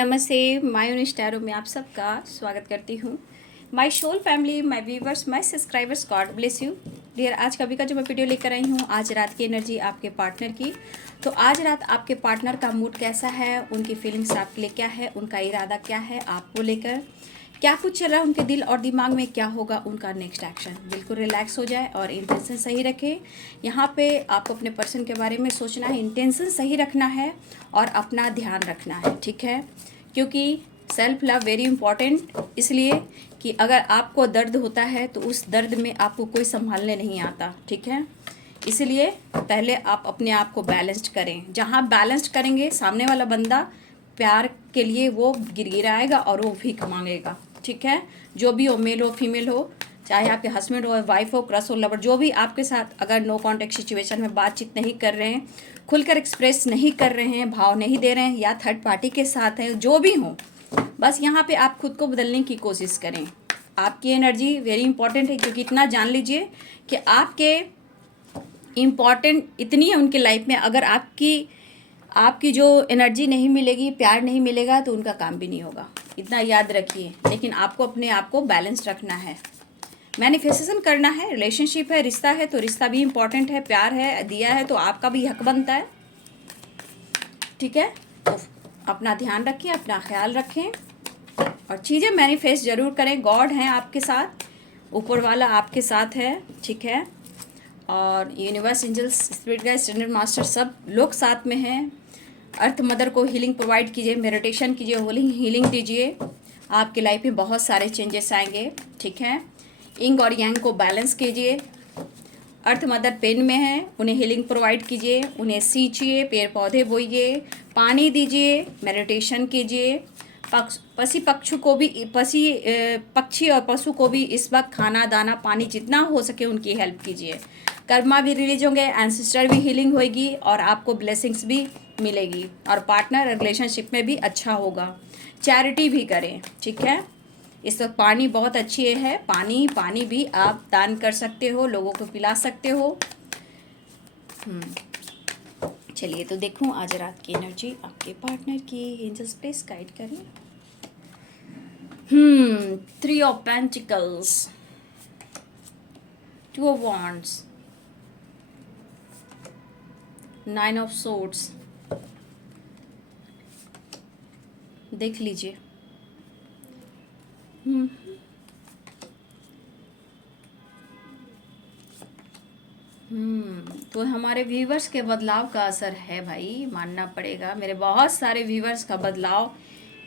नमस्ते, माय स्टारो में आप सबका स्वागत करती हूँ। My soul family, my viewers, my subscribers, God bless you dear. आज का जो मैं वीडियो लेकर आई हूँ, आज रात की एनर्जी आपके पार्टनर की। तो आज रात आपके पार्टनर का मूड कैसा है, उनकी फीलिंग्स आपके लिए क्या है, उनका इरादा क्या है, आपको लेकर क्या कुछ चल रहा है उनके दिल और दिमाग में, क्या होगा उनका नेक्स्ट एक्शन। बिल्कुल रिलैक्स हो जाए और इंटेंशन सही रखें। यहाँ पे आपको अपने पर्सन के बारे में सोचना है, इंटेंशन सही रखना है और अपना ध्यान रखना है, ठीक है। क्योंकि सेल्फ लव वेरी इंपॉर्टेंट, इसलिए कि अगर आपको दर्द होता है तो उस दर्द में आपको कोई संभालने नहीं आता, ठीक है। इसलिए पहले आप अपने आप को बैलेंस्ड करें। जहाँ बैलेंस्ड करेंगे, सामने वाला बंदा प्यार के लिए वो गिड़गिड़ाएगा और वो भीख मांगेगा, ठीक है। जो भी हो, मेल हो फीमेल हो, चाहे आपके हस्बैंड हो, वाइफ हो, क्रश हो, लवर, जो भी आपके साथ अगर नो कॉन्टेक्ट सिचुएशन में बातचीत नहीं कर रहे हैं, खुलकर एक्सप्रेस नहीं कर रहे हैं, भाव नहीं दे रहे हैं, या थर्ड पार्टी के साथ हैं, जो भी हो, बस यहाँ पे आप खुद को बदलने की कोशिश करें। आपकी एनर्जी वेरी इंपॉर्टेंट है, क्योंकि इतना जान लीजिए कि आपके इम्पॉर्टेंट इतनी है उनके लाइफ में। अगर आपकी जो एनर्जी नहीं मिलेगी, प्यार नहीं मिलेगा, तो उनका काम भी नहीं होगा, इतना याद रखिए। लेकिन आपको अपने आप को बैलेंस रखना है, मैनिफेस्टेशन करना है। रिलेशनशिप है, रिश्ता है, तो रिश्ता भी इम्पॉर्टेंट है, प्यार है, दिया है तो आपका भी हक बनता है, ठीक है। तो अपना ध्यान रखें, अपना ख्याल रखें और चीज़ें मैनिफेस्ट ज़रूर करें। गॉड हैं आपके साथ, ऊपर वाला आपके साथ है, ठीक है। और universe, angels, spirit guide, standard master, सब लोग साथ में हैं। अर्थ मदर को हीलिंग प्रोवाइड कीजिए, मेडिटेशन कीजिए, होलिंग हीलिंग दीजिए। आपकी लाइफ में बहुत सारे चेंजेस आएंगे, ठीक है। इंग और यांग को बैलेंस कीजिए। अर्थ मदर पेन में है, उन्हें हीलिंग प्रोवाइड कीजिए, उन्हें सींचिए, पेड़ पौधे बोइए, पानी दीजिए, मेडिटेशन कीजिए। पक्षी और पशु को भी इस वक्त खाना दाना पानी जितना हो सके उनकी हेल्प कीजिए। कर्मा भी रिलीज होंगे, एंसेस्टर भी हीलिंग होगी और आपको ब्लेसिंग्स भी मिलेगी। और पार्टनर रिलेशनशिप में भी अच्छा होगा। चैरिटी भी करें, ठीक है। इस वक्त पानी बहुत अच्छी है, पानी भी आप दान कर सकते हो, लोगों को पिला सकते हो। चलिए तो देखूं आज रात की एनर्जी आपके पार्टनर की। एंजल्स प्लीज गाइड करें। 3 of pentacles, 2 of wands, 9 of swords. देख लीजिए। तो हमारे व्यूवर्स के बदलाव का असर है भाई, मानना पड़ेगा। मेरे बहुत सारे व्यूवर्स का बदलाव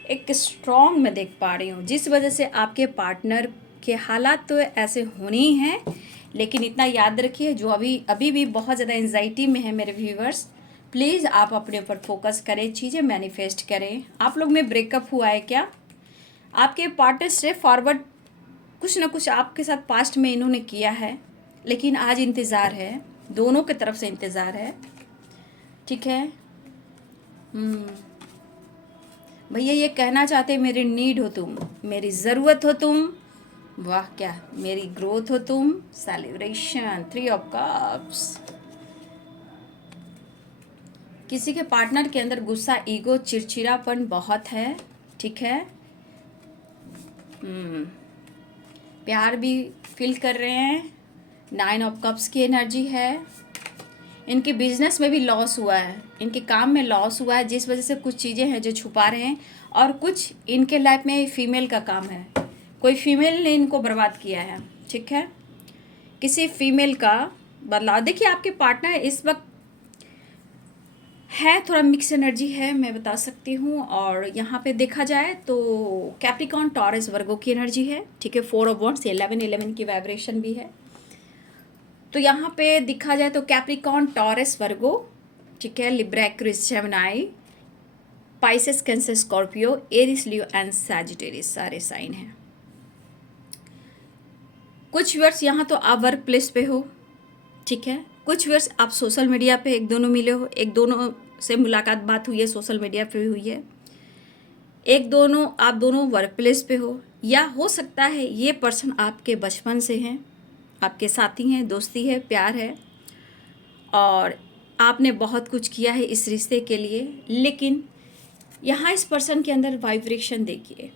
एक स्ट्रॉन्ग में देख पा रही हूँ, जिस वजह से आपके पार्टनर के हालात तो ऐसे होने ही हैं। लेकिन इतना याद रखिए, जो अभी भी बहुत ज़्यादा एंजाइटी में है मेरे व्यूवर्स, प्लीज़ आप अपने ऊपर फोकस करें, चीज़ें मैनिफेस्ट करें। आप लोग में ब्रेकअप हुआ है क्या? आपके पार्टनर स्टेप फॉरवर्ड कुछ ना कुछ आपके साथ पास्ट में इन्होंने किया है, लेकिन आज इंतज़ार है, दोनों की तरफ से इंतज़ार है, ठीक है। भैया ये कहना चाहते मेरी नीड हो तुम, मेरी ज़रूरत हो तुम, वाह क्या, मेरी ग्रोथ हो तुम, सेलिब्रेशन। 3 of cups. किसी के पार्टनर के अंदर गुस्सा, ईगो, चिड़चिड़ापन बहुत है, ठीक है। प्यार भी फील कर रहे हैं। 9 ऑफ कप्स की एनर्जी है। इनके बिजनेस में भी लॉस हुआ है, इनके काम में लॉस हुआ है, जिस वजह से कुछ चीज़ें हैं जो छुपा रहे हैं। और कुछ इनके लाइफ में फीमेल का काम है, कोई फीमेल ने इनको बर्बाद किया है, ठीक है। किसी फीमेल का बदलाव। देखिए आपके पार्टनर इस वक्त है, थोड़ा मिक्स एनर्जी है, मैं बता सकती हूँ। और यहाँ पे देखा जाए तो कैप्रिकॉर्न, टॉरस, वर्गो की एनर्जी है, ठीक है। 4 ऑफ वॉन्ड्स, 11 की वाइब्रेशन भी है। तो यहाँ पे दिखा जाए तो कैप्रिकॉर्न, टॉरस, वर्गो, ठीक है। Libra, Aquarius, Gemini, Pisces, Cancer, Scorpio, Aries, Leo and Sagittarius सारे साइन हैं। कुछ वर्ष यहाँ तो आप वर्क प्लेस पे हो, ठीक है। कुछ वर्ष आप सोशल मीडिया पे एक दोनों मिले हो, एक दोनों से मुलाकात बात हुई है, सोशल मीडिया पे हुई है। आप दोनों वर्क प्लेस पे हो, या हो सकता है ये पर्सन आपके बचपन से हैं, आपके साथी हैं, दोस्ती है, प्यार है, और आपने बहुत कुछ किया है इस रिश्ते के लिए। लेकिन यहाँ इस पर्सन के अंदर वाइब्रेशन देखिए,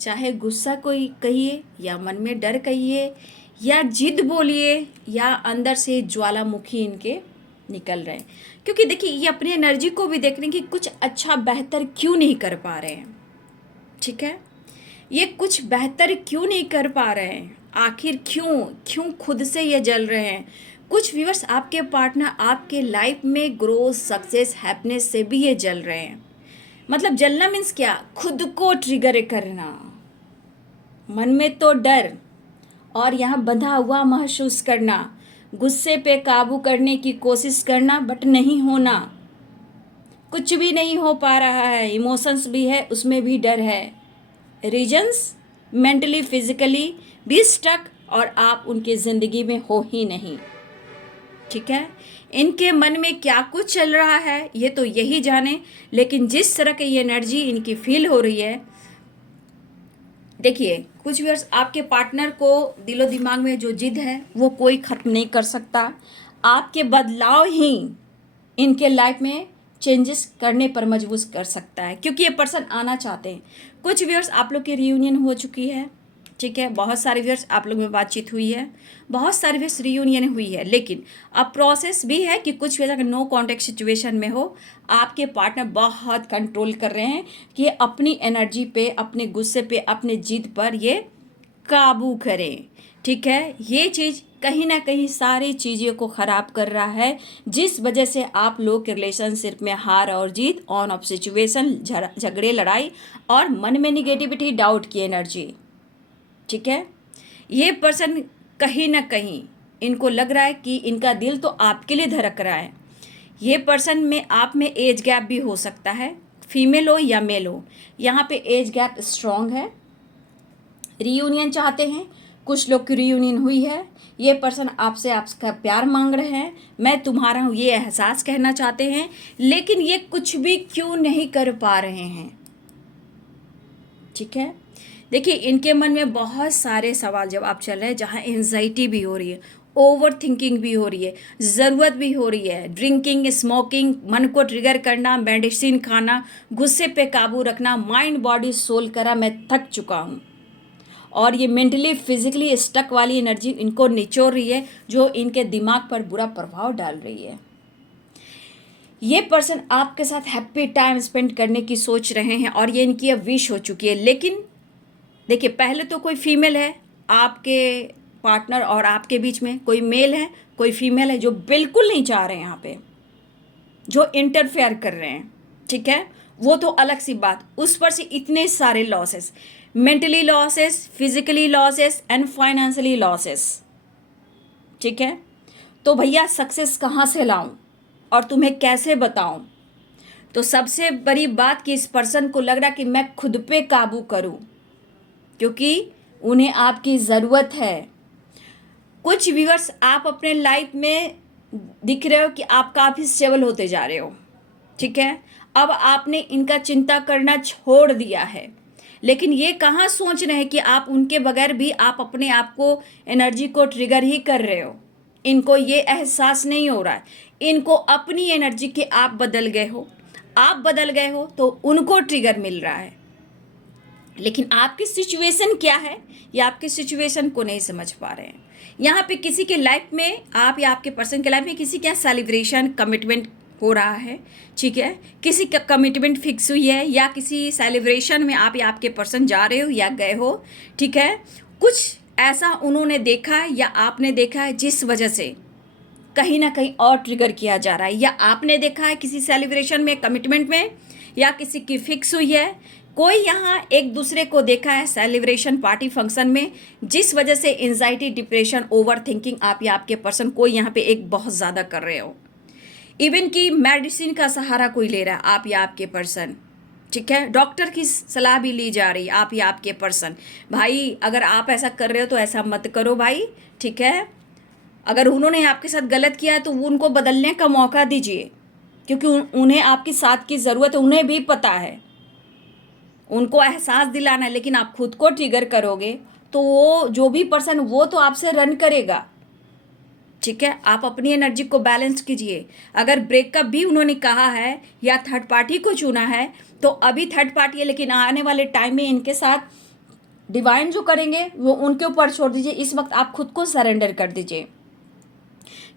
चाहे गुस्सा कोई कहिए या मन में डर कहिए या जिद बोलिए या अंदर से ज्वालामुखी इनके निकल रहे हैं। क्योंकि देखिए ये अपनी एनर्जी को भी देख रहे हैं कि कुछ अच्छा बेहतर क्यों नहीं कर पा रहे हैं। ठीक है, ये कुछ बेहतर क्यों नहीं कर पा रहे हैं, आखिर क्यों क्यों खुद से ये जल रहे हैं। कुछ व्यूअर्स आपके पार्टनर आपके लाइफ में ग्रोथ सक्सेस हैप्पीनेस से भी ये जल रहे हैं। मतलब जलना मीन्स क्या, खुद को ट्रिगर करना, मन में तो डर और यहाँ बंधा हुआ महसूस करना, गुस्से पे काबू करने की कोशिश करना बट नहीं होना, कुछ भी नहीं हो पा रहा है। इमोशंस भी है, उसमें भी डर है। रीजन्स मेंटली फिजिकली भी स्टक और आप उनके ज़िंदगी में हो ही नहीं। ठीक है, इनके मन में क्या कुछ चल रहा है ये तो यही जाने, लेकिन जिस तरह की एनर्जी इनकी फील हो रही है, देखिए कुछ व्यूअर्स आपके पार्टनर को दिलो दिमाग में जो जिद है वो कोई ख़त्म नहीं कर सकता। आपके बदलाव ही इनके लाइफ में चेंजेस करने पर मजबूर कर सकता है, क्योंकि ये पर्सन आना चाहते हैं। कुछ व्यूअर्स आप लोग की रियूनियन हो चुकी है। ठीक है, बहुत सारे व्यूअर्स आप लोग में बातचीत हुई है, बहुत सारे व्यूअर्स रियूनियन हुई है, लेकिन अब प्रोसेस भी है कि कुछ व्यूअर्स अगर नो कॉन्टेक्ट सिचुएशन में हो, आपके पार्टनर बहुत कंट्रोल कर रहे हैं कि अपनी एनर्जी पे, अपने गुस्से पे, अपने जिद पर ये काबू करें। ठीक है, ये चीज़ कहीं ना कहीं सारी चीज़ों को ख़राब कर रहा है, जिस वजह से आप लोग के रिलेशनशिप में हार और जीत, ऑन ऑफ सिचुएशन, झगड़े लड़ाई और मन में निगेटिविटी, डाउट की एनर्जी। ठीक है, ये पर्सन कहीं ना कहीं इनको लग रहा है कि इनका दिल तो आपके लिए धड़क रहा है। ये पर्सन में आप में एज गैप भी हो सकता है, फीमेल हो या मेल हो, यहाँ पे एज गैप स्ट्रॉन्ग है। रीयूनियन चाहते हैं, कुछ लोग की रीयूनियन हुई है। ये पर्सन आपसे आपका प्यार मांग रहे हैं, मैं तुम्हारा हूँ ये एहसास कहना चाहते हैं, लेकिन ये कुछ भी क्यों नहीं कर पा रहे हैं। ठीक है, देखिए इनके मन में बहुत सारे सवाल जवाब चल रहे हैं, जहाँ एंजाइटी भी हो रही है, ओवर थिंकिंग भी हो रही है, ज़रूरत भी हो रही है, ड्रिंकिंग, स्मोकिंग, मन को ट्रिगर करना, मेडिसिन खाना, गुस्से पे काबू रखना, माइंड बॉडी सोल करा मैं थक चुका हूँ। और ये मेंटली फिजिकली स्टक वाली एनर्जी इनको निचोड़ रही है, जो इनके दिमाग पर बुरा प्रभाव डाल रही है। ये पर्सन आपके साथ हैप्पी टाइम स्पेंड करने की सोच रहे हैं और ये इनकी अब विश हो चुकी है। लेकिन देखिए पहले तो कोई फीमेल है आपके पार्टनर और आपके बीच में, कोई मेल है कोई फीमेल है जो बिल्कुल नहीं चाह रहे हैं यहाँ पे, जो इंटरफेयर कर रहे हैं। ठीक है, वो तो अलग सी बात, उस पर से इतने सारे losses, mentally losses, physically losses and financially losses. ठीक है, तो भैया सक्सेस कहाँ से लाऊं और तुम्हें कैसे बताऊं। तो सबसे बड़ी बात कि इस पर्सन को लग रहा कि मैं खुद पे काबू करूं, क्योंकि उन्हें आपकी ज़रूरत है। कुछ व्यूअर्स आप अपने लाइफ में दिख रहे हो कि आप काफ़ी स्टेबल होते जा रहे हो। ठीक है, अब आपने इनका चिंता करना छोड़ दिया है, लेकिन ये कहाँ सोच रहे हैं कि आप उनके बगैर भी आप अपने आप को, एनर्जी को ट्रिगर ही कर रहे हो। इनको ये एहसास नहीं हो रहा है, इनको अपनी एनर्जी के आप बदल गए हो, आप बदल गए हो तो उनको ट्रिगर मिल रहा है। लेकिन आपकी सिचुएशन क्या है, ये आपकी सिचुएशन को नहीं समझ पा रहे हैं। यहाँ पे किसी के लाइफ में, आप या आपके पर्सन के लाइफ में किसी का सेलिब्रेशन, कमिटमेंट हो रहा है। ठीक है, किसी का कमिटमेंट फिक्स हुई है या किसी सेलिब्रेशन में आप या आपके पर्सन जा रहे हो या गए हो। ठीक है, कुछ ऐसा उन्होंने देखा है या आपने देखा है जिस वजह से कहीं ना कहीं और ट्रिगर किया जा रहा है, या आपने देखा है किसी सेलिब्रेशन में, कमिटमेंट में, या किसी की फिक्स हुई है। कोई यहाँ एक दूसरे को देखा है सेलिब्रेशन, पार्टी, फंक्शन में, जिस वजह से एंजाइटी, डिप्रेशन, ओवर थिंकिंग आप या आपके पर्सन कोई यहाँ पे एक बहुत ज़्यादा कर रहे हो। इवन कि मेडिसिन का सहारा कोई ले रहा है, आप या आपके पर्सन। ठीक है, डॉक्टर की सलाह भी ली जा रही है, आप या आपके पर्सन। भाई अगर आप ऐसा कर रहे हो तो ऐसा मत करो भाई। ठीक है, अगर उन्होंने आपके साथ गलत किया है तो उनको बदलने का मौका दीजिए, क्योंकि उन्हें आपकी साथ की ज़रूरत है, उन्हें भी पता है, उनको एहसास दिलाना है। लेकिन आप खुद को ट्रिगर करोगे तो वो जो भी पर्सन वो तो आपसे रन करेगा। ठीक है, आप अपनी एनर्जी को बैलेंस कीजिए। अगर ब्रेकअप भी उन्होंने कहा है या थर्ड पार्टी को चुना है तो अभी थर्ड पार्टी है, लेकिन आने वाले टाइम में इनके साथ डिवाइन जो करेंगे वो उनके ऊपर छोड़ दीजिए। इस वक्त आप खुद को सरेंडर कर दीजिए,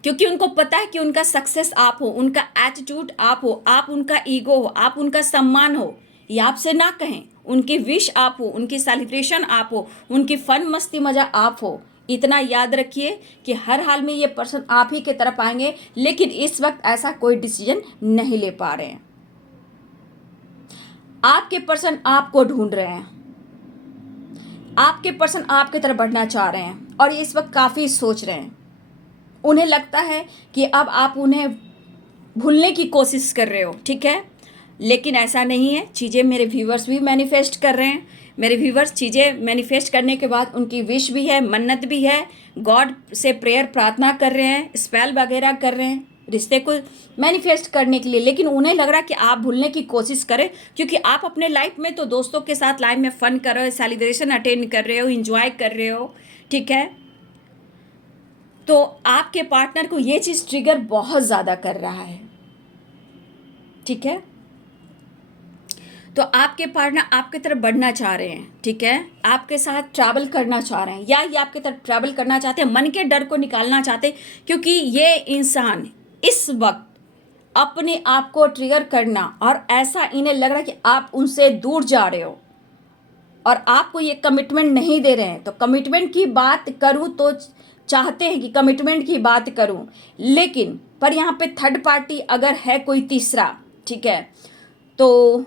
क्योंकि उनको पता है कि उनका सक्सेस आप हो, उनका एटीट्यूड आप हो, आप उनका ईगो हो, आप उनका सम्मान हो। ये आपसे ना कहें, उनकी विश आप हो, उनकी सेलिब्रेशन आप हो, उनकी फन मस्ती मजा आप हो। इतना याद रखिए कि हर हाल में ये पर्सन आप ही की तरफ आएंगे, लेकिन इस वक्त ऐसा कोई डिसीजन नहीं ले पा रहे हैं। आपके पर्सन आपको ढूंढ रहे हैं, आपके पर्सन आपकी तरफ बढ़ना चाह रहे हैं और ये इस वक्त काफ़ी सोच रहे हैं। उन्हें लगता है कि अब आप उन्हें भूलने की कोशिश कर रहे हो, ठीक है, लेकिन ऐसा नहीं है। चीज़ें मेरे व्यूवर्स भी मैनिफेस्ट कर रहे हैं। मेरे व्यूवर्स चीज़ें मैनिफेस्ट करने के बाद उनकी विश भी है, मन्नत भी है, गॉड से प्रेयर प्रार्थना कर रहे हैं, स्पेल वगैरह कर रहे हैं रिश्ते को मैनिफेस्ट करने के लिए, लेकिन उन्हें लग रहा है कि आप भूलने की कोशिश करें, क्योंकि आप अपने लाइफ में तो दोस्तों के साथ लाइफ में फ़न कर रहे हो, सेलिब्रेशन अटेंड कर रहे हो, इंजॉय कर रहे हो, ठीक है। तो आपके पार्टनर को ये चीज़ ट्रिगर बहुत ज़्यादा कर रहा है, ठीक है। तो आपके पार्टनर आपकी तरफ बढ़ना चाह रहे हैं, ठीक है, आपके साथ ट्रैवल करना चाह रहे हैं, या ये आपकी तरफ ट्रैवल करना चाहते हैं, मन के डर को निकालना चाहते हैं, क्योंकि ये इंसान इस वक्त अपने आप को ट्रिगर करना, और ऐसा इन्हें लग रहा है कि आप उनसे दूर जा रहे हो और आपको ये कमिटमेंट नहीं दे रहे हैं। तो कमिटमेंट की बात करूँ तो चाहते हैं कि कमिटमेंट की बात करूं, लेकिन पर यहाँ पे थर्ड पार्टी अगर है कोई तीसरा, ठीक है, तो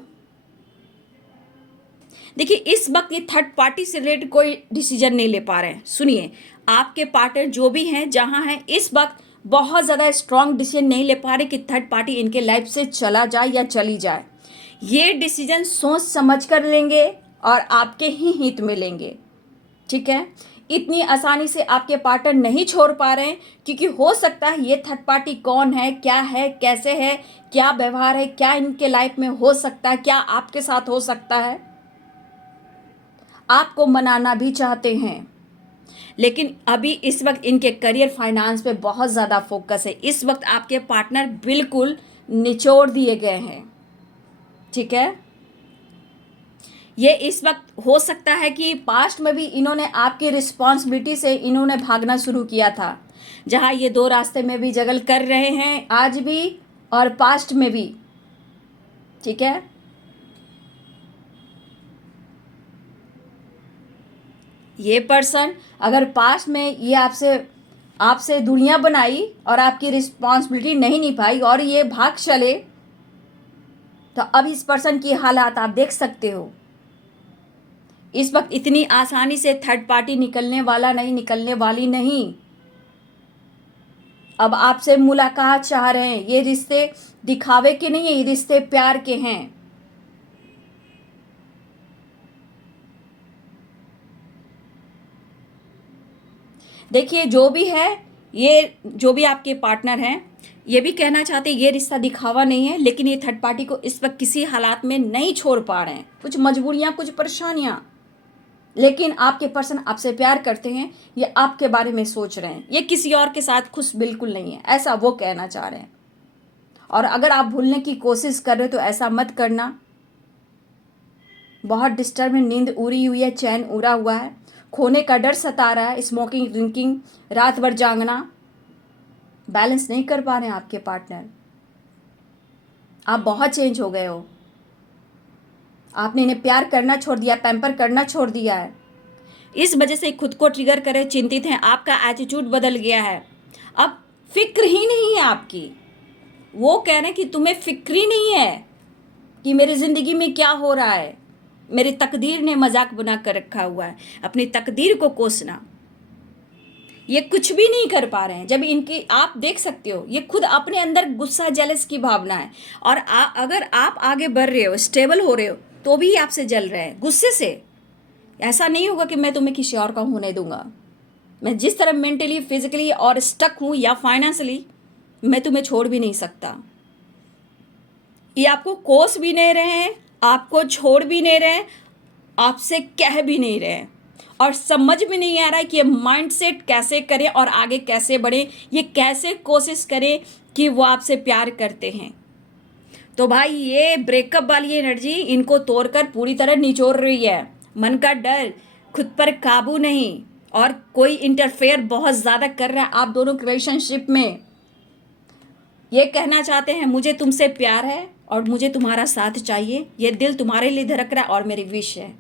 देखिए इस वक्त ये थर्ड पार्टी से रिलेटेड कोई डिसीजन नहीं ले पा रहे हैं। सुनिए, आपके पार्टनर जो भी हैं जहाँ हैं इस वक्त बहुत ज़्यादा स्ट्रांग डिसीजन नहीं ले पा रहे कि थर्ड पार्टी इनके लाइफ से चला जाए या चली जाए। ये डिसीजन सोच समझ कर लेंगे और आपके ही हित में लेंगे, ठीक है। इतनी आसानी से आपके पार्टनर नहीं छोड़ पा रहे हैं, क्योंकि हो सकता है ये थर्ड पार्टी कौन है, क्या है, कैसे है, क्या व्यवहार है, क्या इनके लाइफ में हो सकता है, क्या आपके साथ हो सकता है। आपको मनाना भी चाहते हैं, लेकिन अभी इस वक्त इनके करियर फाइनेंस पे बहुत ज़्यादा फोकस है। इस वक्त आपके पार्टनर बिल्कुल निचोड़ दिए गए हैं, ठीक है। ये इस वक्त हो सकता है कि पास्ट में भी इन्होंने आपकी रिस्पॉन्सिबिलिटी से इन्होंने भागना शुरू किया था, जहाँ ये दो रास्ते में भी जगल कर रहे हैं आज भी और पास्ट में भी, ठीक है। ये पर्सन अगर पास्ट में ये आपसे दुनिया बनाई और आपकी रिस्पॉन्सिबिलिटी नहीं निभाई और ये भाग चले, तो अब इस पर्सन की हालात आप देख सकते हो। इस वक्त इतनी आसानी से थर्ड पार्टी निकलने वाला नहीं, निकलने वाली नहीं। अब आपसे मुलाकात चाह रहे हैं। ये रिश्ते दिखावे के नहीं है, ये रिश्ते प्यार के हैं। देखिए जो भी है, ये जो भी आपके पार्टनर हैं ये भी कहना चाहते हैं ये रिश्ता दिखावा नहीं है, लेकिन ये थर्ड पार्टी को इस वक्त किसी हालात में नहीं छोड़ पा रहे हैं। कुछ मजबूरियां, कुछ परेशानियां, लेकिन आपके पर्सन आपसे प्यार करते हैं, ये आपके बारे में सोच रहे हैं, ये किसी और के साथ खुश बिल्कुल नहीं है, ऐसा वो कहना चाह रहे हैं। और अगर आप भूलने की कोशिश कर रहे हो तो ऐसा मत करना। बहुत डिस्टर्ब है, नींद उड़ी हुई है, चैन उड़ा हुआ है, खोने का डर सता रहा है, स्मोकिंग, ड्रिंकिंग, रात भर जागना, बैलेंस नहीं कर पा रहे हैं आपके पार्टनर। आप बहुत चेंज हो गए हो, आपने इन्हें प्यार करना छोड़ दिया, पैम्पर करना छोड़ दिया है। इस वजह से खुद को ट्रिगर करे, चिंतित हैं, आपका एटीट्यूड बदल गया है। अब फिक्र ही नहीं है आपकी। वो कह रहे हैं कि तुम्हें फिक्र ही नहीं है कि मेरी ज़िंदगी में क्या हो रहा है, मेरी तकदीर ने मजाक बना कर रखा हुआ है। अपनी तकदीर को कोसना, ये कुछ भी नहीं कर पा रहे हैं। जब इनकी आप देख सकते हो, ये खुद अपने अंदर गुस्सा, जेलस की भावना है। और अगर आप आगे बढ़ रहे हो, स्टेबल हो रहे हो, तो भी आपसे जल रहे हैं गुस्से से। ऐसा नहीं होगा कि मैं तुम्हें किसी और का होने दूंगा। मैं जिस तरह मेंटली, फिजिकली और स्टक हूँ या फाइनेंशियली, मैं तुम्हें छोड़ भी नहीं सकता। ये आपको कोस भी नहीं रहे हैं, आपको छोड़ भी नहीं रहे हैं, आपसे कह भी नहीं रहे हैं। और समझ में नहीं आ रहा है कि ये माइंडसेट कैसे करें और आगे कैसे बढ़े, ये कैसे कोशिश करें कि वो आपसे प्यार करते हैं। तो भाई ये ब्रेकअप वाली एनर्जी इनको तोड़कर पूरी तरह निचोड़ रही है। मन का डर, खुद पर काबू नहीं, और कोई इंटरफेयर बहुत ज़्यादा कर रहा है आप दोनों के रिलेशनशिप में। ये कहना चाहते हैं मुझे तुमसे प्यार है और मुझे तुम्हारा साथ चाहिए, ये दिल तुम्हारे लिए धड़क रहा है और मेरी विश है।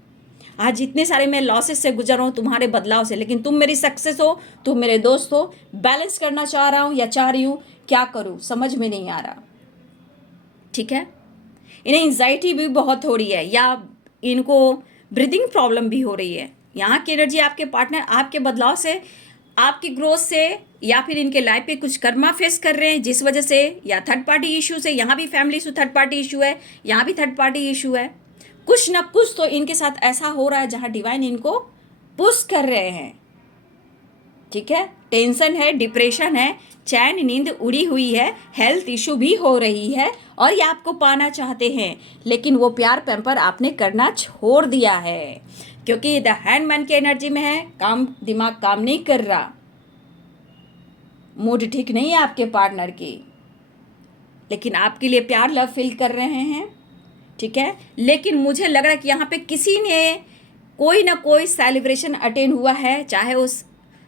आज जितने सारे मैं लॉसेस से गुजर रहा हूँ तुम्हारे बदलाव से, लेकिन तुम मेरी सक्सेस हो, तुम मेरे दोस्त हो। बैलेंस करना चाह रहा हूँ या चाह रही हूँ, क्या करूँ समझ में नहीं आ रहा। ठीक है, इन्हें एंजाइटी भी बहुत हो रही है या इनको ब्रीदिंग प्रॉब्लम भी हो रही है। यहाँ की एनर्जी आपके पार्टनर आपके बदलाव से, आपकी ग्रोथ से, या फिर इनके लाइफ पे कुछ कर्मा फेस कर रहे हैं जिस वजह से, या थर्ड पार्टी इशू से। यहाँ भी family issue third party issue है, यहाँ भी थर्ड पार्टी इशू है। कुछ ना कुछ तो इनके साथ ऐसा हो रहा है जहाँ डिवाइन इनको पुश कर रहे हैं। ठीक है, टेंशन है, डिप्रेशन है, चैन नींद उड़ी हुई है, हेल्थ इशू भी हो रही है, और ये आपको पाना चाहते हैं लेकिन वो प्यार पैम्पर आपने करना छोड़ दिया है, क्योंकि द हैंडमैन की एनर्जी में है। दिमाग काम नहीं कर रहा, मूड ठीक नहीं है आपके पार्टनर की, लेकिन आपके लिए प्यार लव फील कर रहे हैं। ठीक है, लेकिन मुझे लग रहा है कि यहाँ पे किसी ने कोई ना कोई सेलिब्रेशन अटेंड हुआ है, चाहे उस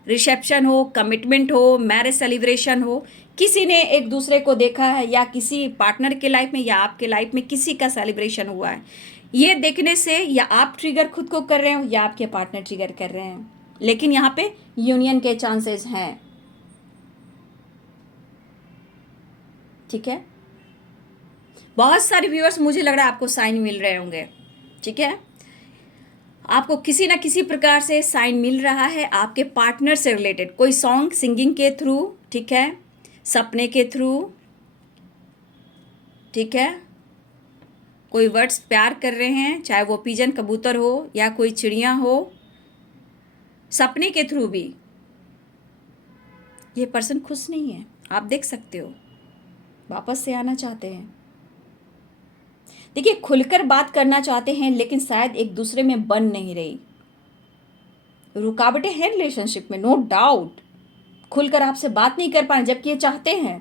रिसेप्शन हो, कमिटमेंट हो, मैरिज सेलिब्रेशन हो, किसी ने एक दूसरे को देखा है, या किसी पार्टनर के लाइफ में या आपके लाइफ में किसी का सेलिब्रेशन हुआ है। ये देखने से या आप ट्रिगर खुद को कर रहे हो या आपके पार्टनर ट्रिगर कर रहे हैं, लेकिन यहाँ पे यूनियन के चांसेस हैं। ठीक है, बहुत सारे व्यूअर्स मुझे लग रहा है आपको साइन मिल रहे होंगे। ठीक है, आपको किसी ना किसी प्रकार से साइन मिल रहा है आपके पार्टनर से रिलेटेड, कोई सॉन्ग सिंगिंग के थ्रू, ठीक है, सपने के थ्रू, ठीक है, कोई वर्ड्स प्यार कर रहे हैं, चाहे वो पिजन कबूतर हो या कोई चिड़िया हो, सपने के थ्रू भी। ये पर्सन खुश नहीं है, आप देख सकते हो, वापस से आना चाहते हैं। देखिए, खुलकर बात करना चाहते हैं लेकिन शायद एक दूसरे में बन नहीं रही, रुकावटें हैं रिलेशनशिप में, नो डाउट। खुलकर आपसे बात नहीं कर पा रहे जबकि ये चाहते हैं।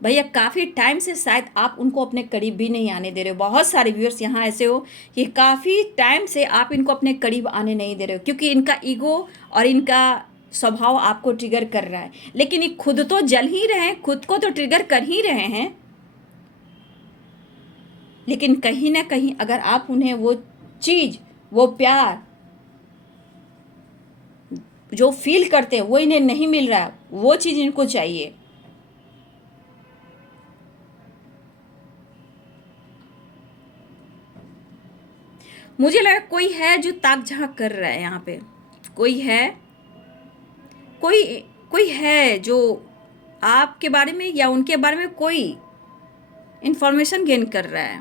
भैया काफ़ी टाइम से शायद आप उनको अपने करीब भी नहीं आने दे रहे हो। बहुत सारे व्यूअर्स यहाँ ऐसे हो कि काफ़ी टाइम से आप इनको अपने करीब आने नहीं दे रहे हो, क्योंकि इनका ईगो और इनका स्वभाव आपको ट्रिगर कर रहा है। लेकिन ये खुद तो जल ही रहे हैं, खुद को तो ट्रिगर कर ही रहे हैं, लेकिन कहीं ना कहीं अगर आप उन्हें वो चीज़, वो प्यार जो फील करते हैं वो इन्हें नहीं मिल रहा, वो चीज़ इनको चाहिए। मुझे लगा कोई है जो ताक झांक कर रहा है यहाँ पे, कोई है, कोई कोई है जो आपके बारे में या उनके बारे में कोई इंफॉर्मेशन गेन कर रहा है,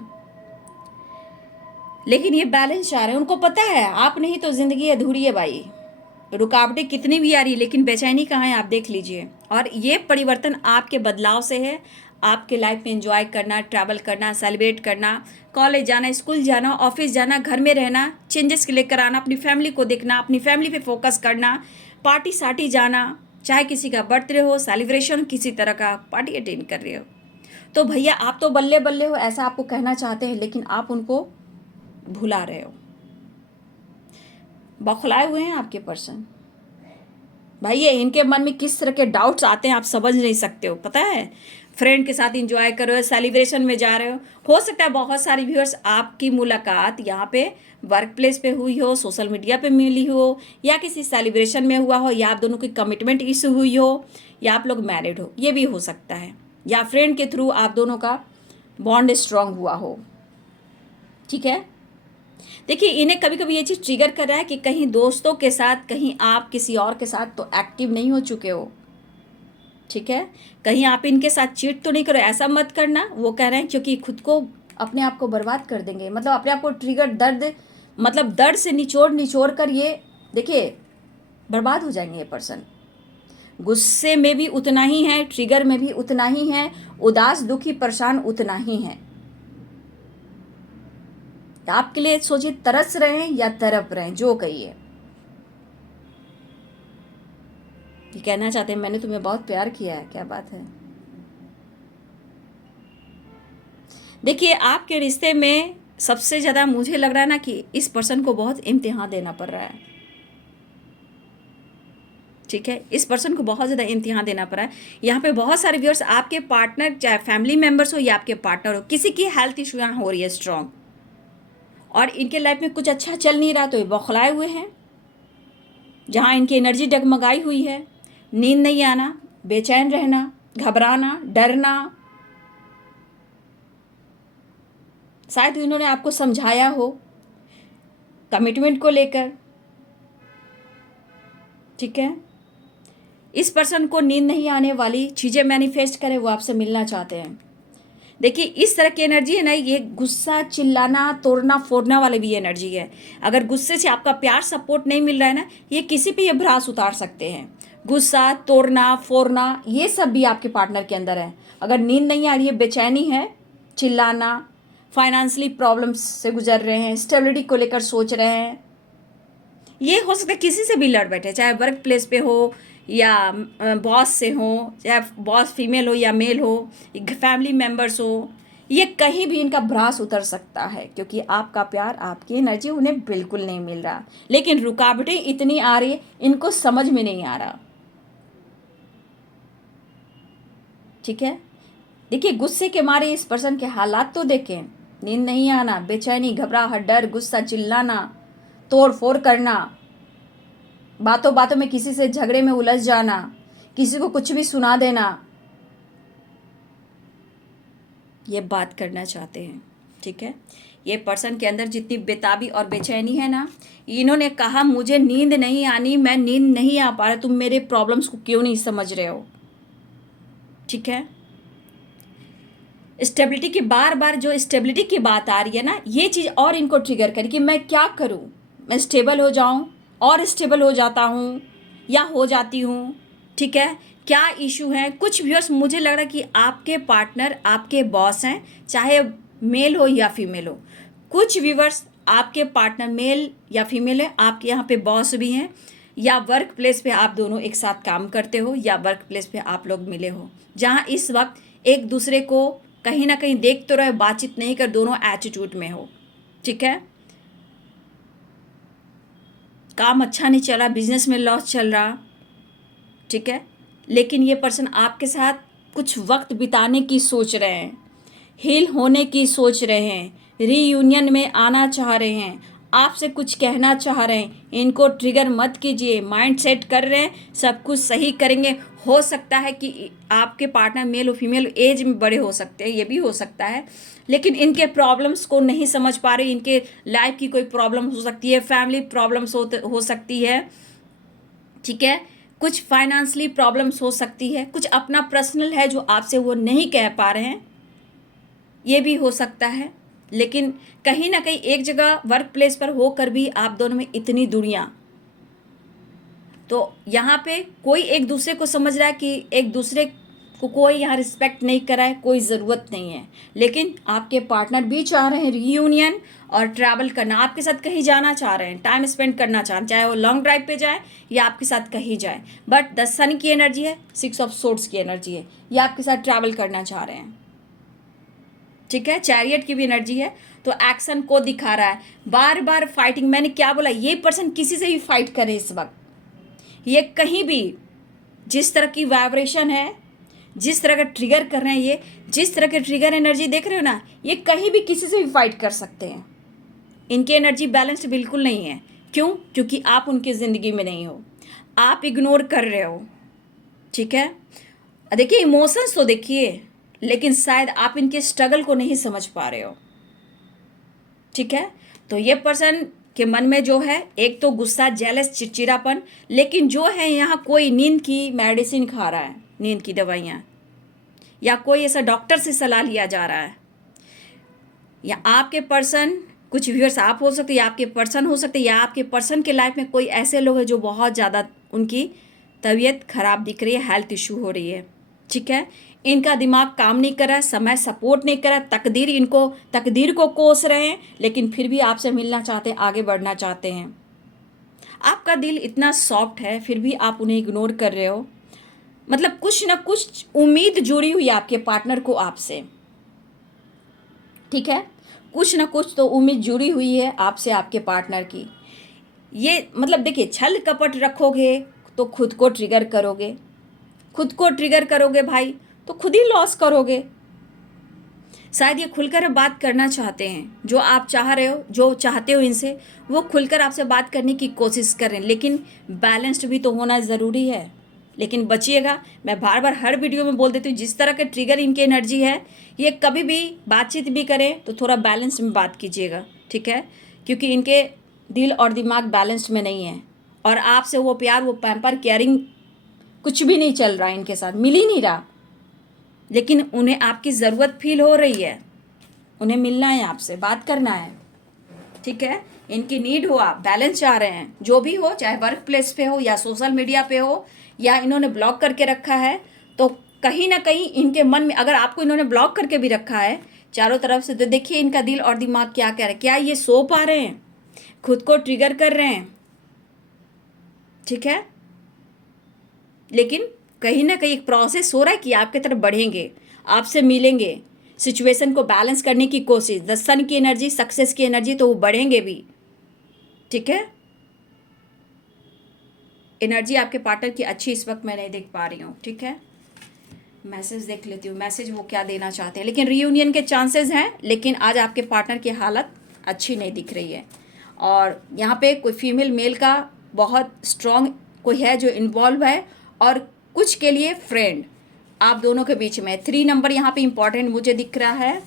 लेकिन ये बैलेंस चाह रहे हैं। उनको पता है आप नहीं तो ज़िंदगी अधूरी है भाई, रुकावटें कितनी भी आ रही है लेकिन बेचैनी कहाँ है आप देख लीजिए। और ये परिवर्तन आपके बदलाव से है, आपके लाइफ में एंजॉय करना, ट्रैवल करना, सेलिब्रेट करना, कॉलेज जाना, स्कूल जाना, ऑफिस जाना, घर में रहना, चेंजेस लेकर आना, अपनी फैमिली को देखना, अपनी फैमिली पे फोकस करना, पार्टी सार्टी जाना, चाहे किसी का बर्थडे हो, सेलिब्रेशन, किसी तरह का पार्टी अटेंड कर रहे हो। तो भैया आप तो बल्ले बल्ले हो ऐसा आपको कहना चाहते हैं, लेकिन आप उनको भुला रहे हो। बौखलाए हुए हैं आपके पर्सन। भाई ये इनके मन में किस तरह के डाउट्स आते हैं आप समझ नहीं सकते हो। पता है, फ्रेंड के साथ एंजॉय कर रहे हो, सेलिब्रेशन में जा रहे हो सकता है बहुत सारी व्यूअर्स आपकी मुलाकात यहाँ पे वर्क प्लेस पे हुई हो, सोशल मीडिया पे मिली हो, या किसी सेलिब्रेशन में हुआ हो, या आप दोनों की कमिटमेंट इशू हुई हो, या आप लोग मैरिड हो, ये भी हो सकता है, या फ्रेंड के थ्रू आप दोनों का बॉन्ड स्ट्रांग हुआ हो। ठीक है, देखिए इन्हें कभी कभी ये चीज़ ट्रिगर कर रहा है कि कहीं दोस्तों के साथ, कहीं आप किसी और के साथ तो एक्टिव नहीं हो चुके हो। ठीक है, कहीं आप इनके साथ चीट तो नहीं करो, ऐसा मत करना। वो कह रहे हैं क्योंकि खुद को, अपने आप को बर्बाद कर देंगे, मतलब अपने आप को ट्रिगर, दर्द से निचोड़ कर ये देखिए बर्बाद हो जाएंगे। ये पर्सन गुस्से में भी उतना ही है, ट्रिगर में भी उतना ही है, उदास दुखी परेशान उतना ही है। आपके लिए सोचिए, तरस रहे हैं या तड़प रहे हैं, जो कहिए। ये कहना चाहते हैं मैंने तुम्हें बहुत प्यार किया है, क्या बात है। देखिए, आपके रिश्ते में सबसे ज़्यादा मुझे लग रहा है ना कि इस पर्सन को बहुत इम्तिहान देना पड़ रहा है। ठीक है, इस पर्सन को बहुत ज़्यादा इम्तिहान देना पड़ा है। यहाँ पे बहुत सारे व्यूअर्स, आपके पार्टनर चाहे फैमिली मेम्बर्स हो या आपके पार्टनर हो, किसी की हेल्थ इशू यहाँ हो रही है स्ट्रॉन्ग, और इनके लाइफ में कुछ अच्छा चल नहीं रहा तो ये बौखलाए हुए हैं। जहाँ इनकी एनर्जी डगमगाई हुई है, नींद नहीं आना, बेचैन रहना, घबराना, डरना। शायद इन्होंने आपको समझाया हो कमिटमेंट को लेकर। ठीक है, इस पर्सन को नींद नहीं आने वाली चीज़ें मैनिफेस्ट करें, वो आपसे मिलना चाहते हैं। देखिए, इस तरह की एनर्जी है ना, ये गुस्सा, चिल्लाना, तोड़ना फोड़ना वाली भी एनर्जी है। अगर गुस्से से आपका प्यार सपोर्ट नहीं मिल रहा है ना, ये किसी पे ये भ्रास उतार सकते हैं। गुस्सा, तोड़ना फोड़ना, ये सब भी आपके पार्टनर के अंदर है। अगर नींद नहीं आ रही है, बेचैनी है, चिल्लाना, फाइनेंशियली प्रॉब्लम्स से गुजर रहे हैं, स्टेबिलिटी को लेकर सोच रहे हैं, ये हो सकता है किसी से भी लड़ बैठे, चाहे वर्क प्लेस पे हो या बॉस से हो, चाहे बॉस फीमेल हो या मेल हो, फैमिली मेम्बर्स हो, ये कहीं भी इनका भ्रास उतर सकता है, क्योंकि आपका प्यार, आपकी एनर्जी उन्हें बिल्कुल नहीं मिल रहा। लेकिन रुकावटें इतनी आ रही है, इनको समझ में नहीं आ रहा। ठीक है, देखिए, गुस्से के मारे इस पर्सन के हालात तो देखें। नींद नहीं आना, बेचैनी, घबराहट, डर, गुस्सा, चिल्लाना, तोड़ फोड़ करना, बातों बातों में किसी से झगड़े में उलझ जाना, किसी को कुछ भी सुना देना, ये बात करना चाहते हैं। ठीक है, ये पर्सन के अंदर जितनी बेताबी और बेचैनी है ना, इन्होंने कहा मुझे नींद नहीं आनी, मैं नींद नहीं आ पा रहा, तुम मेरे प्रॉब्लम्स को क्यों नहीं समझ रहे हो। ठीक है, स्टेबिलिटी की बार बार जो स्टेबिलिटी की बात आ रही है ना, ये चीज़ और इनको ट्रिगर करे कि मैं क्या करूं, मैं स्टेबल हो जाऊं, और स्टेबल हो जाता हूं या हो जाती हूं। ठीक है, क्या इशू है। कुछ व्यूअर्स, मुझे लग रहा है कि आपके पार्टनर आपके बॉस हैं, चाहे मेल हो या फीमेल हो। कुछ व्यूअर्स, आपके पार्टनर मेल या फीमेल है, आपके यहाँ पे बॉस भी हैं, या वर्क प्लेस पे आप दोनों एक साथ काम करते हो, या वर्क प्लेस पे आप लोग मिले हो, जहाँ इस वक्त एक दूसरे को कहीं ना कहीं देख तो रहे, बातचीत नहीं कर, दोनों एटीट्यूड में हो। ठीक है, काम अच्छा नहीं चला, बिजनेस में लॉस चल रहा। ठीक है, लेकिन ये पर्सन आपके साथ कुछ वक्त बिताने की सोच रहे हैं, हील होने की सोच रहे हैं, रीयूनियन में आना चाह रहे हैं, आपसे कुछ कहना चाह रहे हैं। इनको ट्रिगर मत कीजिए, माइंड सेट कर रहे हैं, सब कुछ सही करेंगे। हो सकता है कि आपके पार्टनर मेल और फीमेल एज में बड़े हो सकते हैं, ये भी हो सकता है, लेकिन इनके प्रॉब्लम्स को नहीं समझ पा रहे। इनके लाइफ की कोई प्रॉब्लम हो सकती है, फैमिली प्रॉब्लम्स हो सकती है। ठीक है, कुछ फाइनेंशियली प्रॉब्लम्स हो सकती है, कुछ अपना पर्सनल है जो आपसे वो नहीं कह पा रहे हैं, ये भी हो सकता है। लेकिन कहीं ना कहीं एक जगह वर्क प्लेस पर होकर भी आप दोनों में इतनी दूरियां, तो यहाँ पे कोई एक दूसरे को समझ रहा है कि एक दूसरे को कोई यहाँ रिस्पेक्ट नहीं करा है, कोई ज़रूरत नहीं है। लेकिन आपके पार्टनर भी चाह रहे हैं रीयूनियन और ट्रैवल करना, आपके साथ कहीं जाना चाह रहे हैं, टाइम स्पेंड करना चाह रहे हैं, चाहे वो लॉन्ग ड्राइव पे जाए या आपके साथ कहीं जाए। बट 10 सन की एनर्जी है, 6 ऑफ सोर्ड्स की एनर्जी है, ये आपके साथ ट्रैवल करना चाह रहे हैं। ठीक है, चैरियट की भी एनर्जी है, तो एक्शन को दिखा रहा है। बार बार फाइटिंग, मैंने क्या बोला, ये पर्सन किसी से भी फाइट करे इस वक्त, ये कहीं भी जिस तरह की वाइब्रेशन है, जिस तरह का ट्रिगर कर रहे हैं, ये जिस तरह के ट्रिगर एनर्जी देख रहे हो ना, ये कहीं भी किसी से भी फाइट कर सकते हैं। इनकी एनर्जी बैलेंस्ड बिल्कुल नहीं है। क्यों? क्योंकि आप उनकी ज़िंदगी में नहीं हो, आप इग्नोर कर रहे हो। ठीक है, देखिए इमोशंस तो देखिए, लेकिन शायद आप इनके स्ट्रगल को नहीं समझ पा रहे हो। ठीक है, तो ये पर्सन के मन में जो है, एक तो गुस्सा, जेलस, चिड़चिड़ापन, लेकिन जो है यहाँ कोई नींद की मेडिसिन खा रहा है, नींद की दवाइयाँ, या कोई ऐसा डॉक्टर से सलाह लिया जा रहा है, या आपके पर्सन, कुछ व्यूअर्स आप हो सकते, या आपके पर्सन हो सकते, या आपके पर्सन के लाइफ में कोई ऐसे लोग हैं जो बहुत ज़्यादा उनकी तबीयत खराब दिख रही है, हेल्थ इशू हो रही है। ठीक है। इनका दिमाग काम नहीं कर रहा है, समय सपोर्ट नहीं कर रहा, तकदीर को कोस रहे हैं, लेकिन फिर भी आपसे मिलना चाहते हैं, आगे बढ़ना चाहते हैं। आपका दिल इतना सॉफ्ट है, फिर भी आप उन्हें इग्नोर कर रहे हो। मतलब कुछ ना कुछ उम्मीद जुड़ी हुई है आपके पार्टनर को आपसे, ठीक है। कुछ ना कुछ तो उम्मीद जुड़ी हुई है आपसे, आपके पार्टनर की। ये मतलब देखिए, छल कपट रखोगे तो खुद को ट्रिगर करोगे, खुद को ट्रिगर करोगे भाई तो खुद ही लॉस करोगे। शायद ये खुलकर बात करना चाहते हैं, जो आप चाह रहे हो, जो चाहते हो इनसे, वो खुलकर आपसे बात करने की कोशिश कर रहे हैं, लेकिन बैलेंस्ड भी तो होना ज़रूरी है। लेकिन बचिएगा, मैं बार बार हर वीडियो में बोल देती हूँ, जिस तरह का ट्रिगर इनकी एनर्जी है, ये कभी भी बातचीत भी करें तो थोड़ा बैलेंस में बात कीजिएगा, ठीक है। क्योंकि इनके दिल और दिमाग बैलेंस्ड में नहीं है, और आपसे वो प्यार, वो पैम्पर केयरिंग कुछ भी नहीं चल रहा है, इनके साथ मिल ही नहीं रहा। लेकिन उन्हें आपकी ज़रूरत फील हो रही है, उन्हें मिलना है, आपसे बात करना है, ठीक है। इनकी नीड हो, आप बैलेंस चाह रहे हैं, जो भी हो, चाहे वर्क प्लेस पे हो या सोशल मीडिया पे हो या इन्होंने ब्लॉक करके रखा है, तो कहीं ना कहीं इनके मन में, अगर आपको इन्होंने ब्लॉक करके भी रखा है चारों तरफ से, तो देखिए इनका दिल और दिमाग क्या कह रहा है। क्या ये सो पा रहे हैं, खुद को ट्रिगर कर रहे हैं, ठीक है। लेकिन कहीं ना कहीं एक प्रोसेस हो रहा है कि आपके तरफ बढ़ेंगे, आपसे मिलेंगे, सिचुएशन को बैलेंस करने की कोशिश, द सन की एनर्जी, सक्सेस की एनर्जी, तो वो बढ़ेंगे भी, ठीक है। एनर्जी आपके पार्टनर की अच्छी इस वक्त मैं नहीं देख पा रही हूँ, ठीक है। मैसेज देख लेती हूँ, मैसेज वो क्या देना चाहते हैं। लेकिन रीयूनियन के चांसेस हैं, लेकिन आज आपके पार्टनर की हालत अच्छी नहीं दिख रही है। और यहाँ पे कोई फीमेल मेल का बहुत स्ट्रॉन्ग कोई है जो इन्वॉल्व है, और कुछ के लिए फ्रेंड आप दोनों के बीच में। 3 नंबर यहाँ पे इम्पॉर्टेंट मुझे दिख रहा है,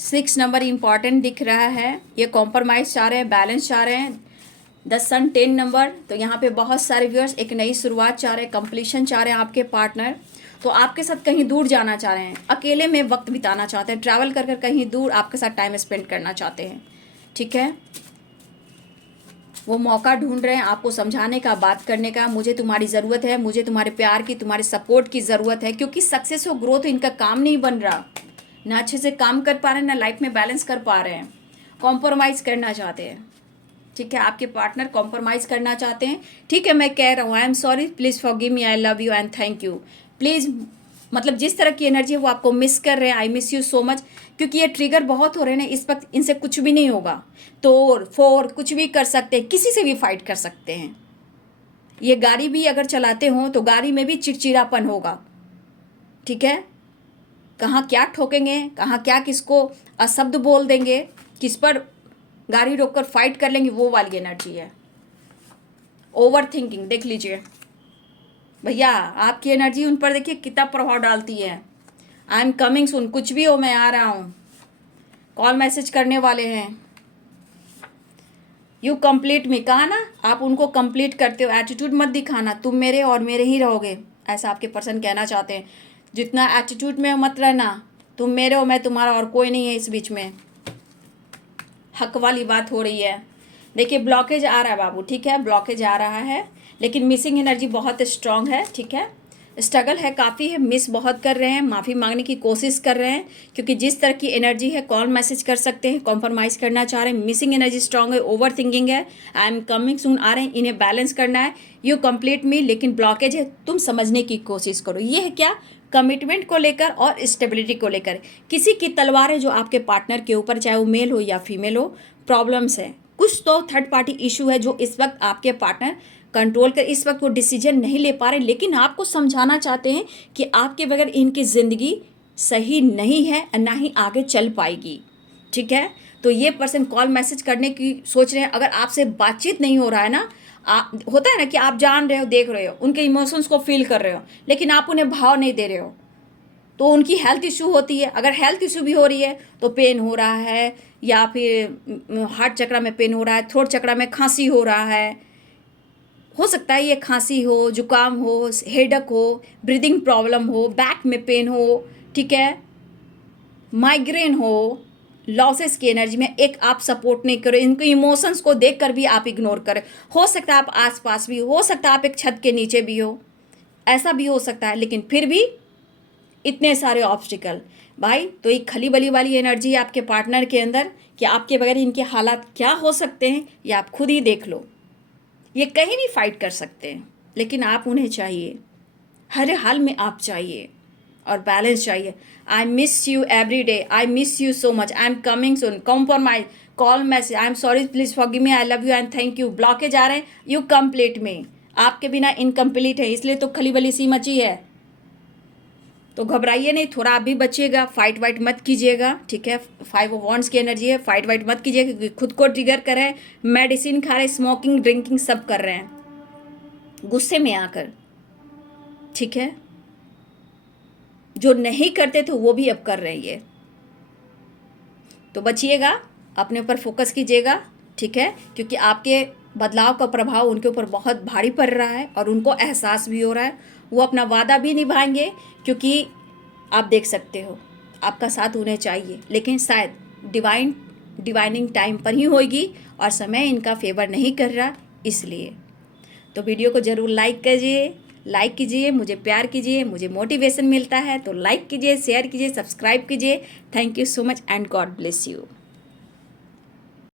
6 नंबर इम्पॉर्टेंट दिख रहा है। ये कॉम्प्रोमाइज़ चाह रहे हैं, बैलेंस चाह रहे हैं। द सन 10 नंबर, तो यहाँ पे बहुत सारे व्यूअर्स एक नई शुरुआत चाह रहे हैं, कंप्लीशन चाह रहे हैं आपके पार्टनर। तो आपके साथ कहीं दूर जाना चाह रहे हैं, अकेले में वक्त बिताना चाहते हैं, ट्रैवल कर कहीं दूर आपके साथ टाइम स्पेंड करना चाहते हैं, ठीक है। वो मौका ढूंढ रहे हैं आपको समझाने का, बात करने का, मुझे तुम्हारी ज़रूरत है, मुझे तुम्हारे प्यार की, तुम्हारे सपोर्ट की ज़रूरत है। क्योंकि सक्सेस और ग्रोथ इनका काम नहीं बन रहा, ना अच्छे से काम कर पा रहे हैं, ना लाइफ में बैलेंस कर पा रहे हैं, कॉम्प्रोमाइज़ करना चाहते हैं, ठीक है। आपके पार्टनर कॉम्प्रोमाइज़ करना चाहते हैं, ठीक है। मैं कह रहा हूँ, आई am sorry, please forgive me, I love you and thank you, please. मतलब जिस तरह की एनर्जी है वो आपको मिस कर रहे हैं, आई मिस यू सो मच। क्योंकि ये ट्रिगर बहुत हो रहे हैं ना इस वक्त, इनसे कुछ भी नहीं होगा, तोड़ फोड़ कुछ भी कर सकते हैं, किसी से भी फाइट कर सकते हैं। ये गाड़ी भी अगर चलाते हों तो गाड़ी में भी चिड़चिड़ापन होगा, ठीक है। कहाँ क्या ठोकेंगे, कहाँ क्या किसको अशब्द बोल देंगे, किस पर गाड़ी रोककर फाइट कर लेंगे, वो वाली एनर्जी है। ओवर थिंकिंग देख लीजिए भैया, आपकी एनर्जी उन पर देखिए कितना प्रभाव डालती है। आई एम कमिंग सून, कुछ भी हो मैं आ रहा हूँ, कॉल मैसेज करने वाले हैं। यू कंप्लीट मी, कहा ना, आप उनको कंप्लीट करते हो। एटीट्यूड मत दिखाना, तुम मेरे और मेरे ही रहोगे, ऐसा आपके पर्सन कहना चाहते हैं। जितना एटीट्यूड में मत रहना, तुम मेरे हो, मैं तुम्हारा, और कोई नहीं है इस बीच में। हक वाली बात हो रही है। देखिए ब्लॉकेज आ रहा है बाबू, ठीक है, ब्लॉकेज आ रहा है, लेकिन मिसिंग एनर्जी बहुत स्ट्रांग है, ठीक है। स्ट्रगल है काफ़ी है, मिस बहुत कर रहे हैं, माफ़ी मांगने की कोशिश कर रहे हैं। क्योंकि जिस तरह की एनर्जी है, कॉल मैसेज कर सकते हैं, कॉम्प्रोमाइज़ करना चाह रहे हैं, मिसिंग एनर्जी स्ट्रांग है, ओवर थिंकिंग है, आई एम कमिंग सून आ रहे हैं, इन्हें बैलेंस करना है, यू कंप्लीट मी। लेकिन ब्लॉकेज है, तुम समझने की कोशिश करो। ये है क्या, कमिटमेंट को लेकर और स्टेबिलिटी को लेकर किसी की तलवार है जो आपके पार्टनर के ऊपर, चाहे वो मेल हो या फीमेल हो, प्रॉब्लम्स है। कुछ तो थर्ड पार्टी इशू है जो इस वक्त आपके पार्टनर कंट्रोल कर, इस वक्त वो डिसीजन नहीं ले पा रहे, लेकिन आपको समझाना चाहते हैं कि आपके बगैर इनकी ज़िंदगी सही नहीं है, ना ही आगे चल पाएगी, ठीक है। तो ये पर्सन कॉल मैसेज करने की सोच रहे हैं। अगर आपसे बातचीत नहीं हो रहा है ना, होता है ना कि आप जान रहे हो, देख रहे हो, उनके इमोशंस को फील कर रहे हो, लेकिन आप उन्हें भाव नहीं दे रहे हो, तो उनकी हेल्थ इशू होती है। अगर हेल्थ इशू भी हो रही है तो पेन हो रहा है, या फिर हार्ट चक्र में पेन हो रहा है, थ्रोट चक्र में खांसी हो रहा है, हो सकता है ये खांसी हो, जुकाम हो, हेडक हो, ब्रीदिंग प्रॉब्लम हो, बैक में पेन हो, ठीक है, माइग्रेन हो, लॉसेस की एनर्जी में एक आप सपोर्ट नहीं करो, इनके इमोशंस को देखकर भी आप इग्नोर करें। हो सकता है आप आसपास भी हो सकता है आप एक छत के नीचे भी हो, ऐसा भी हो सकता है, लेकिन फिर भी इतने सारे ऑब्स्टिकल भाई। तो एक खली बली वाली एनर्जी है आपके पार्टनर के अंदर कि आपके बगैर इनके हालात क्या हो सकते हैं, ये आप खुद ही देख लो। ये कहीं भी फाइट कर सकते हैं, लेकिन आप उन्हें चाहिए, हर हाल में आप चाहिए, और बैलेंस चाहिए। I miss you every day, I miss you so much, I am coming soon, compromise, call message, I am sorry, please forgive me, I love you and thank you. Blockage आ रहे हैं, you complete में, आपके बिना incomplete है, इसलिए तो खली बली सी मची है। तो घबराइए नहीं, थोड़ा आप भी बचिएगा, फाइट वाइट मत कीजिएगा, ठीक है। 5 ऑफ वांड्स की एनर्जी है, फाइट वाइट मत कीजिएगा, क्योंकि खुद को ट्रिगर कर रहे हैं, मेडिसिन खा रहे हैं, स्मोकिंग ड्रिंकिंग सब कर रहे हैं गुस्से में आकर, ठीक है। जो नहीं करते थे वो भी अब कर रहे हैं ये। तो बचिएगा, अपने ऊपर फोकस कीजिएगा, ठीक है, क्योंकि आपके बदलाव का प्रभाव उनके ऊपर बहुत भारी पड़ रहा है और उनको एहसास भी हो रहा है। वो अपना वादा भी निभाएंगे, क्योंकि आप देख सकते हो आपका साथ उन्हें चाहिए, लेकिन शायद डिवाइनिंग टाइम पर ही होगी और समय इनका फेवर नहीं कर रहा, इसलिए। तो वीडियो को ज़रूर लाइक कीजिए, मुझे प्यार कीजिए, मुझे मोटिवेशन मिलता है। तो लाइक कीजिए, शेयर कीजिए, सब्सक्राइब कीजिए। Thank you so much and God bless you.